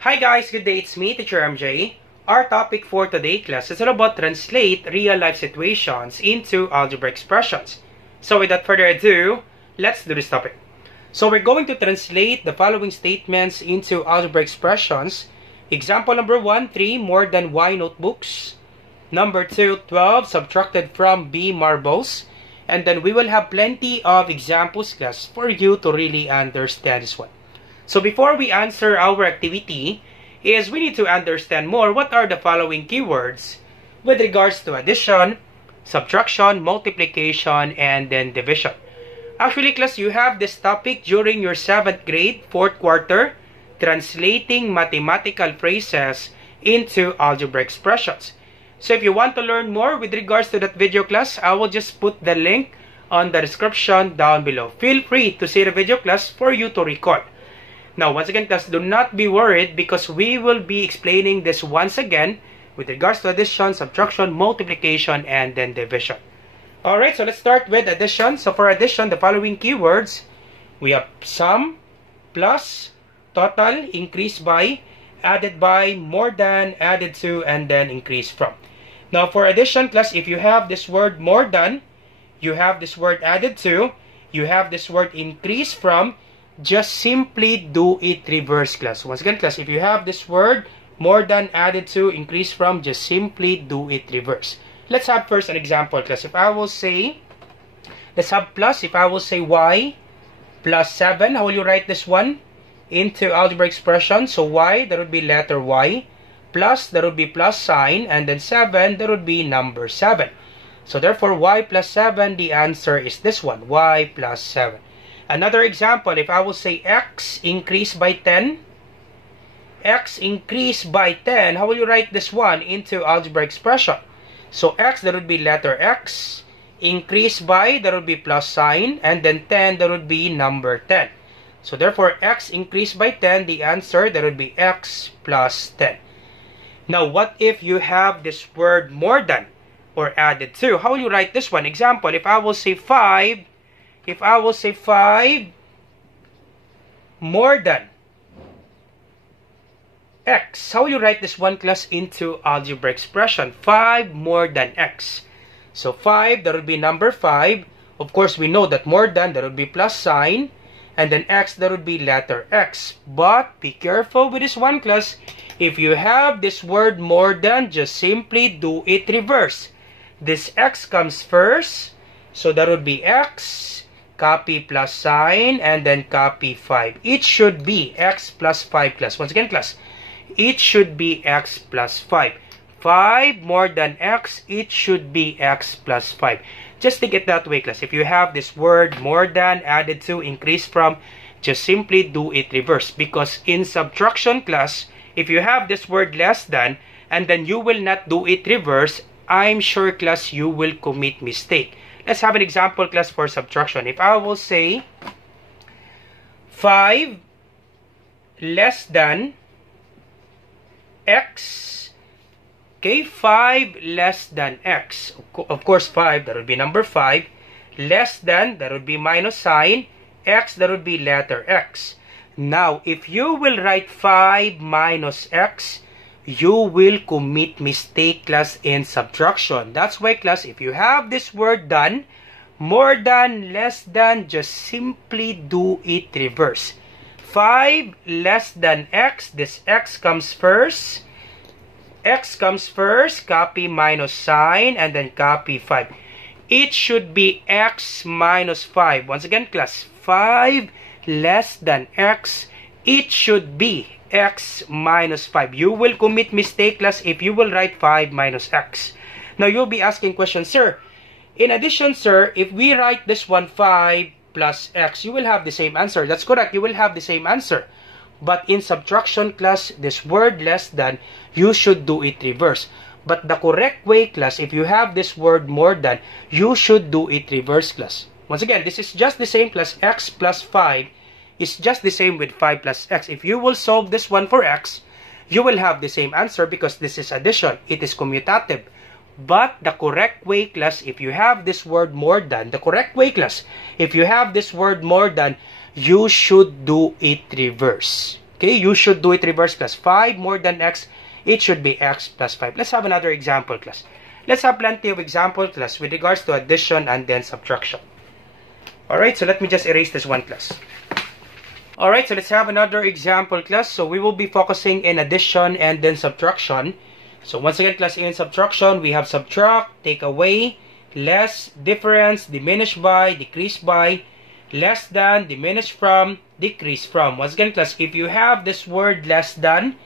Hi guys, good day, it's me, Teacher MJ. Our topic for today class is all about translate real-life situations into algebra expressions. So without further ado, let's do this topic. So we're going to translate the following statements into algebra expressions. Example number 1, 3 more than Y notebooks. Number 2, 12 subtracted from B marbles. And then we will have plenty of examples class for you to really understand this one. So before we answer our activity, we need to understand more what are the following keywords with regards to addition, subtraction, multiplication, and then division. Actually, class, you have this topic during your 7th grade, 4th quarter, translating mathematical phrases into algebra expressions. So if you want to learn more with regards to that video class, I will just put the link on the description down below. Feel free to see the video class for you to record. Now, once again, class, do not be worried because we will be explaining this once again with regards to addition, subtraction, multiplication, and then division. Alright, so let's start with addition. So for addition, the following keywords, we have sum, plus, total, increase by, added by, more than, added to, and then increase from. Now for addition, class, if you have this word more than, you have this word added to, you have this word increase from, just simply do it reverse, class. Once again, class, if you have this word more than, added to, increase from, just simply do it reverse. Let's have first an example, class. If I will say, let's have plus. If I will say y plus 7, how will you write this one into algebra expression? So y, that would be letter y, plus, that would be plus sign, and then 7, that would be number 7. So therefore, y plus 7, the answer is this one, y plus 7. Another example, if I will say x increased by 10, x increased by 10, how will you write this one into algebra expression? So x, that would be letter x, increased by, that would be plus sign, and then 10, that would be number 10. So therefore, x increased by 10, the answer, that would be x plus 10. Now, what if you have this word more than or added to? How will you write this one? Example, if I will say 5, if I will say 5 more than x, how will you write this one, class, into algebra expression? 5 more than x. So 5, that would be number 5. Of course, we know that more than, that would be plus sign. And then x, that would be letter x. But be careful with this one, class. If you have this word more than, just simply do it reverse. This x comes first. So that would be x. Copy plus sign, and then copy 5. It should be x plus 5, class. Once again, class, it should be x plus 5. 5 more than x, it should be x plus 5. Just think it that way, class. If you have this word more than, added to, increase from, just simply do it reverse. Because in subtraction, class, if you have this word less than, and then you will not do it reverse, I'm sure, class, you will commit mistake. Let's have an example, class, for subtraction. If I will say 5 less than x, okay, 5 less than x. Of course, 5, that would be number 5. Less than, that would be minus sign. X, that would be letter x. Now, if you will write 5 minus x, you will commit mistake, class, in subtraction. That's why, class, if you have this word done, more than, less than, just simply do it reverse. 5 less than x, this x comes first. X comes first, copy minus sign, and then copy 5. It should be x minus 5. Once again, class, 5 less than x, it should be x minus 5. You will commit mistake, class, if you will write 5 minus x. Now, you'll be asking questions, sir. In addition, sir, if we write this one 5 plus x, you will have the same answer. That's correct. You will have the same answer. But in subtraction, class, this word less than, you should do it reverse. But the correct way, class, if you have this word more than, you should do it reverse, class. Once again, this is just the same, class. X plus 5 is just the same with 5 plus x. If you will solve this one for x, you will have the same answer because this is addition. It is commutative. But the correct way, class, if you have this word more than, the correct way, class, if you have this word more than, you should do it reverse. Okay, you should do it reverse class. 5 more than x, it should be x plus 5. Let's have another example class. Let's have plenty of example class with regards to addition and then subtraction. Alright, so let me just erase this one class. Alright, so let's have another example class. So we will be focusing in addition and then subtraction. So once again class, in subtraction, we have subtract, take away, less, difference, diminish by, decrease by, less than, diminish from, decrease from. Once again class, if you have this word less than,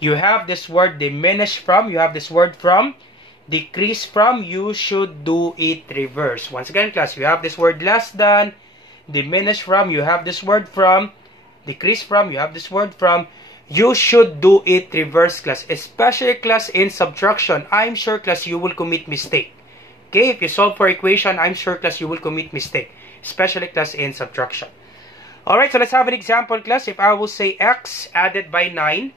you have this word diminish from, you have this word from, decrease from, you should do it reverse. Once again class, you have this word less than, diminish from, you have this word from, decrease from, you have this word from, you should do it reverse class. Especially class in subtraction, I'm sure class you will commit mistake. Okay, if you solve for equation, I'm sure class you will commit mistake. Especially class in subtraction. Alright, so let's have an example class. If I will say x added by 9.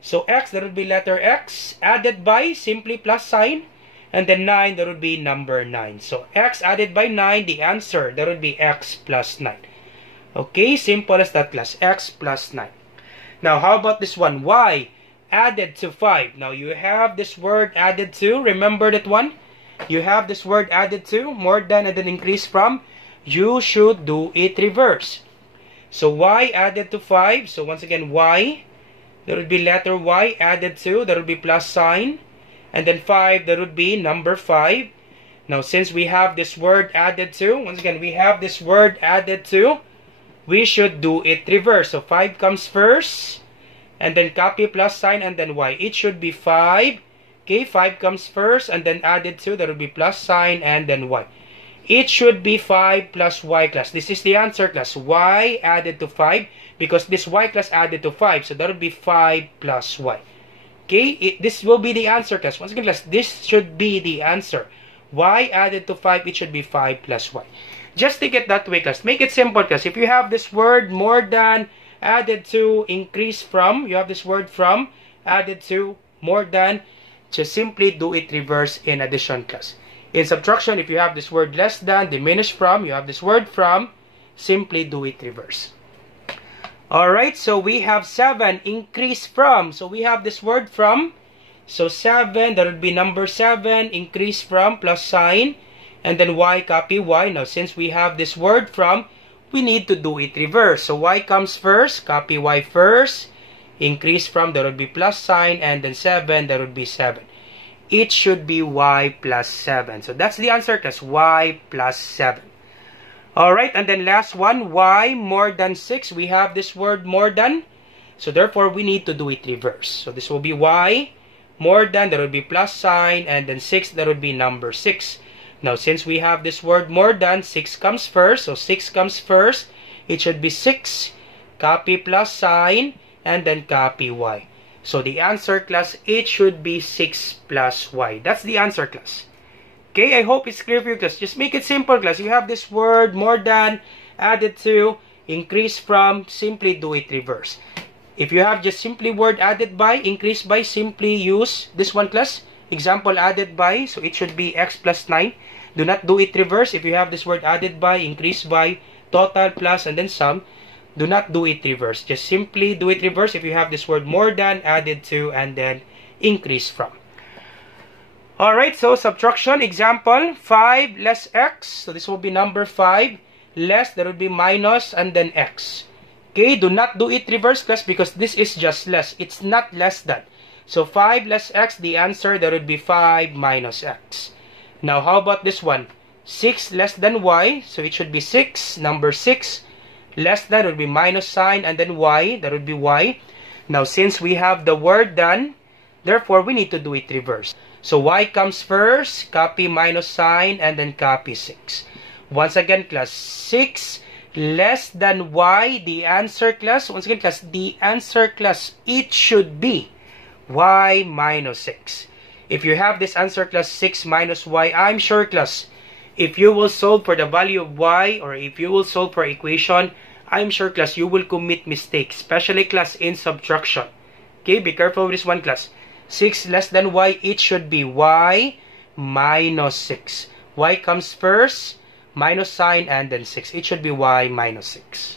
So x, there would be letter x added by simply plus sign. And then 9, there would be number 9. So x added by 9, the answer, there would be x plus 9. Okay, simple as that class, x plus 9. Now, how about this one? Y added to 5. Now, you have this word added to. Remember that one? You have this word added to, more than and then increase from. You should do it reverse. So, y added to 5. So, once again, y. There would be letter y added to. There would be plus sign. And then 5, there would be number 5. Now, since we have this word added to, once again, we have this word added to, we should do it reverse. So 5 comes first, and then copy plus sign, and then y. It should be 5. Okay, 5 comes first, and then added to, there will be plus sign, and then y. It should be 5 plus y class. This is the answer class. Y added to 5, because this y class added to 5. So that will be 5 plus y. Okay, this will be the answer class. Once again class, this should be the answer. Y added to 5, it should be 5 plus y. Just take it that way class. Make it simple class. If you have this word more than, added to, increase from, you have this word from, added to, more than, just simply do it reverse in addition class. In subtraction, if you have this word less than, diminish from, you have this word from, simply do it reverse. Alright, so we have 7, increase from. So we have this word from. So 7, that would be number 7, increase from, plus sign. And then y, copy y. Now, since we have this word from, we need to do it reverse. So y comes first, copy y first. Increase from, there would be plus sign. And then 7, there would be 7. It should be y plus 7. So that's the answer class, y plus 7. Alright, and then last one, y more than 6. We have this word more than. So therefore, we need to do it reverse. So this will be y more than, there will be plus sign. And then 6, there would be number 6. Now, since we have this word more than, 6 comes first. So 6 comes first. It should be 6. Copy plus sign. And then copy y. So the answer class, it should be 6 plus y. That's the answer class. Okay, I hope it's clear for you class. Just make it simple class. You have this word more than, added to, increase from, simply do it reverse. If you have just simply word added by, increase by, simply use this one class. Example added by, so it should be x plus 9. Do not do it reverse. If you have this word added by, increase by, total plus, and then sum, do not do it reverse. Just simply do it reverse if you have this word more than, added to, and then increase from. Alright, so subtraction, example, 5 less x. So this will be number 5. Less, there will be minus, and then x. Okay, do not do it reverse class because this is just less. It's not less than. So 5 less x, the answer, there would be 5 minus x. Now, how about this one? 6 less than y, so it should be 6. Number 6, less than would be minus sign, and then y, that would be y. Now, since we have the word done, therefore, we need to do it reverse. So, y comes first, copy minus sign, and then copy 6. Once again, class, 6 less than y, the answer class, once again, class, the answer class, it should be y minus 6. If you have this answer class 6 minus y, I'm sure class, if you will solve for the value of y, or if you will solve for equation, I'm sure class, you will commit mistakes, especially class in subtraction. Okay, be careful with this one class. 6 less than y, it should be y minus 6. Y comes first, minus sign, and then 6. It should be y minus 6.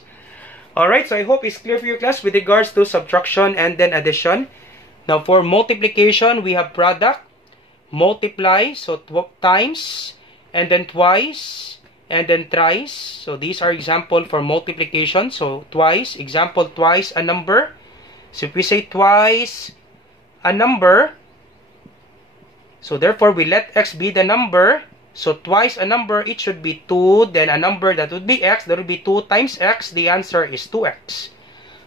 Alright, so I hope it's clear for you, class, with regards to subtraction and then addition. Now, for multiplication, we have product, multiply, so times, and then twice, and then thrice. So these are example for multiplication. So twice, example, twice a number. So if we say twice a number, so therefore we let x be the number. So twice a number, it should be 2. Then a number that would be x, that would be 2 times x. The answer is 2x.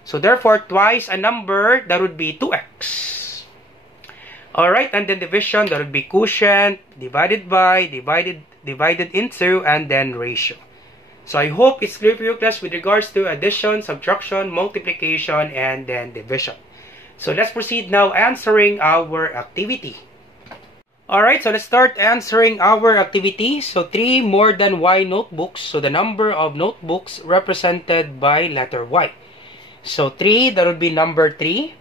So therefore, twice a number, that would be 2x. Alright, and then division, that would be quotient, divided by, divided into, and then ratio. So I hope it's clear for you, class, with regards to addition, subtraction, multiplication, and then division. So let's proceed now answering our activity. Alright, so let's start answering our activity. So 3 more than y notebooks. So the number of notebooks represented by letter y. So 3, that would be number 3.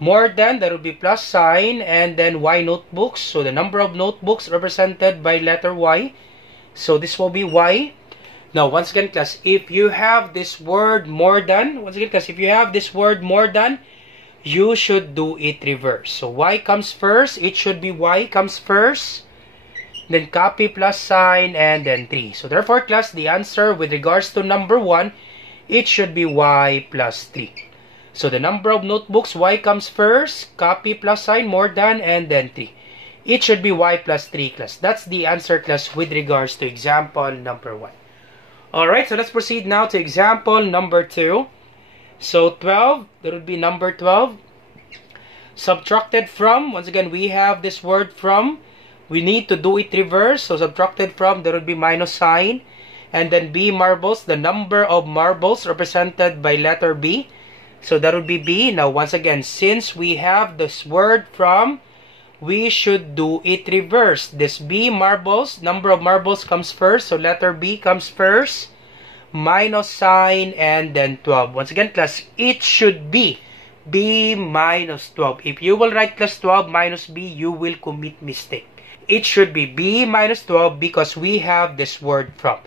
More than, that would be plus sign, and then y notebooks. So the number of notebooks represented by letter y. So this will be y. Now, once again, class, if you have this word more than, once again, class, if you have this word more than, you should do it reverse. So y comes first. It should be y comes first. Then copy plus sign, and then 3. So therefore, class, the answer with regards to number 1, it should be y plus 3. So the number of notebooks, y comes first, copy plus sign, more than, and then 3. It should be y plus 3, class. That's the answer, class, with regards to example number 1. Alright, so let's proceed now to example number 2. So 12, that would be number 12. Subtracted from, once again, we have this word from. We need to do it reverse. So subtracted from, that would be minus sign. And then B, marbles, the number of marbles represented by letter B. So that would be B. Now, once again, since we have this word from, we should do it reverse. This B, marbles, number of marbles comes first. So letter B comes first. Minus sign, and then 12. Once again, class, it should be B minus 12. If you will write plus 12 minus B, you will commit mistake. It should be B minus 12 because we have this word from.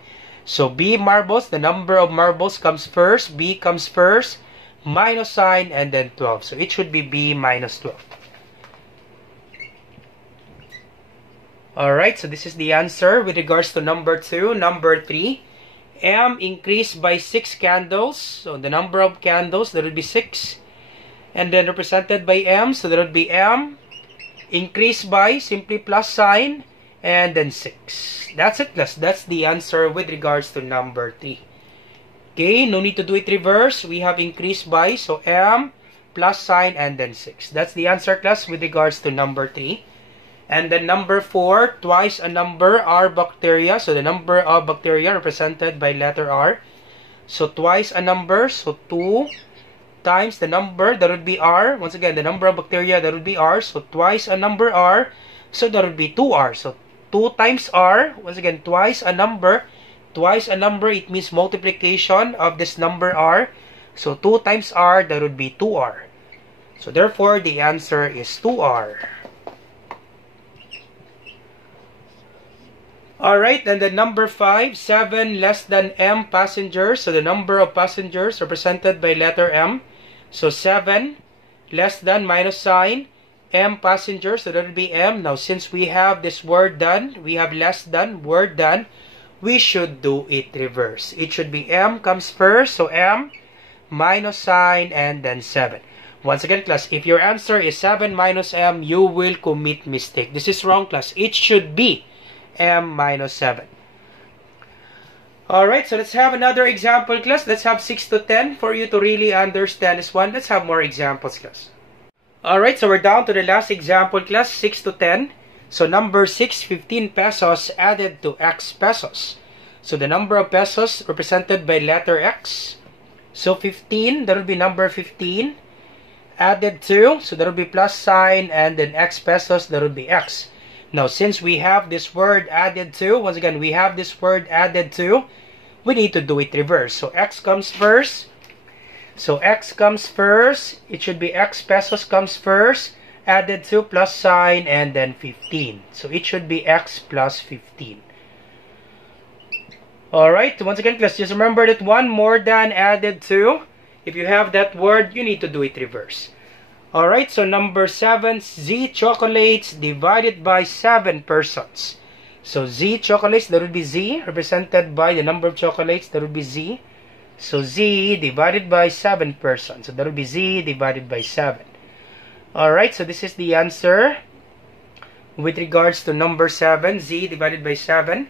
So B, marbles, the number of marbles comes first. B comes first. Minus sign, and then 12. So it should be B minus 12. Alright, so this is the answer with regards to number 2. Number 3. M increased by 6 candles. So the number of candles, that would be 6. And then represented by M. So that would be M. Increased by, simply plus sign. And then 6. That's it, class. That's the answer with regards to number 3. Okay, no need to do it reverse. We have increased by. So M, plus sign, and then 6. That's the answer, class, with regards to number 3. And then number 4, twice a number, R bacteria. So the number of bacteria represented by letter R. So twice a number, so 2 times the number, that would be R. Once again, the number of bacteria, that would be R. So twice a number, R. So that would be 2R. So 2 times R. Once again, twice a number. Twice a number, it means multiplication of this number R. So 2 times R, that would be 2R. So therefore, the answer is 2R. Alright, and then number 5, 7 less than M passengers. So the number of passengers represented by letter M. So 7 less than, minus sign, M passengers. So that will be M. Now since we have this word done, we have less than, word done, we should do it reverse. It should be M comes first. So M, minus sign, and then 7. Once again, class, if your answer is 7 minus M, you will commit mistake. This is wrong, class. It should be M minus 7. Alright, so let's have another example, class. Let's have 6 to 10 for you to really understand this one. Let's have more examples, class. Alright, so we're down to the last example, class, 6 to 10. So number 6, 15 pesos added to X pesos. So the number of pesos represented by letter X. So 15, that will be number 15. Added to, so that will be plus sign, and then X pesos, that will be X. Now, since we have this word added to, once again, we have this word added to, we need to do it reverse. So, X comes first. So, X comes first. It should be X pesos comes first. Added to, plus sign, and then 15. So, it should be X plus 15. Alright, once again class, just remember that one more than added to. If you have that word, you need to do it reverse. Alright, so number 7, Z chocolates divided by 7 persons. So Z chocolates, that would be Z, represented by the number of chocolates, that would be Z. So Z divided by 7 persons. So that would be Z divided by 7. Alright, so this is the answer with regards to number 7, Z divided by 7.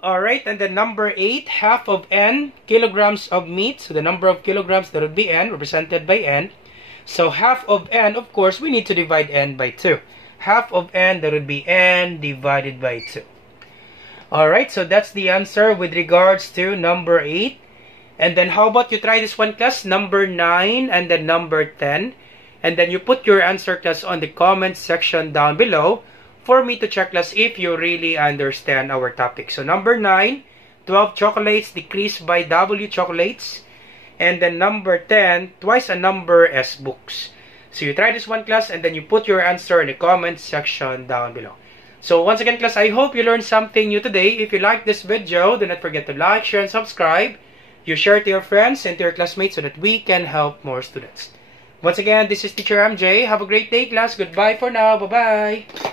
Alright, and then number 8, half of N kilograms of meat. So the number of kilograms, that would be N, represented by N. So half of N, of course, we need to divide N by 2. Half of N, that would be N divided by 2. Alright, so that's the answer with regards to number 8. And then how about you try this one class, number 9 and then number 10. And then you put your answer class on the comment section down below for me to check class if you really understand our topic. So number 9, 12 chocolates decreased by W chocolates. And then number 10, twice a number as books. So you try this one class and then you put your answer in the comment section down below. So once again class, I hope you learned something new today. If you like this video, do not forget to like, share, and subscribe. You share it to your friends and to your classmates so that we can help more students. Once again, this is Teacher MJ. Have a great day class. Goodbye for now. Bye-bye.